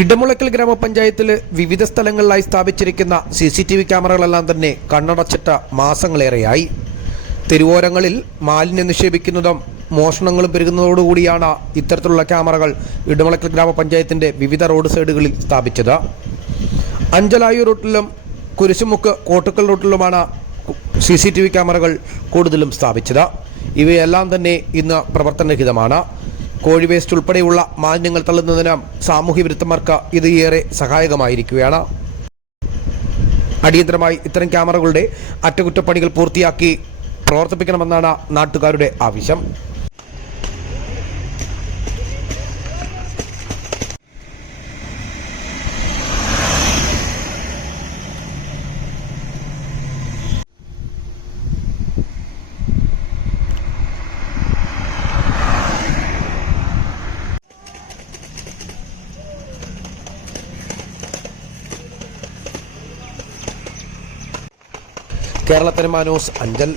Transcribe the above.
ഇടമുളക്കൽ ഗ്രാമപഞ്ചായത്തിൽ വിവിധ സ്ഥലങ്ങളിലായി സ്ഥാപിച്ചിരിക്കുന്ന സി സി ടി വി ക്യാമറകളെല്ലാം തന്നെ കണ്ണടച്ചിട്ട മാസങ്ങളേറെയായി. തെരുവോരങ്ങളിൽ മാലിന്യം നിക്ഷേപിക്കുന്നതും മോഷണങ്ങളും പെരുകുന്നതോടുകൂടിയാണ് ഇത്തരത്തിലുള്ള ക്യാമറകൾ ഇടമുളക്കൽ ഗ്രാമപഞ്ചായത്തിന്റെ വിവിധ റോഡ് സൈഡുകളിൽ സ്ഥാപിച്ചത്. അഞ്ചലായു റൂട്ടിലും കുരിശുമുക്ക് കോട്ടുക്കൽ റൂട്ടിലുമാണ് സി സി ടി വി ക്യാമറകൾ കൂടുതലും സ്ഥാപിച്ചത്. ഇവയെല്ലാം തന്നെ ഇന്ന് പ്രവർത്തനരഹിതമാണ്. കോഴി വേസ്റ്റ് ഉൾപ്പെടെയുള്ള മാലിന്യങ്ങൾ തള്ളുന്നതിന് സാമൂഹ്യ വിരുദ്ധന്മാർക്ക് ഇത് ഏറെ സഹായകമായിരിക്കുകയാണ്. അടിയന്തരമായി ഇത്തരം ക്യാമറകളുടെ അറ്റകുറ്റപ്പണികൾ പൂർത്തിയാക്കി പ്രവർത്തിപ്പിക്കണമെന്നാണ് നാട്ടുകാരുടെ ആവശ്യം. കേരള മാനൂസ് അഞ്ചൽ.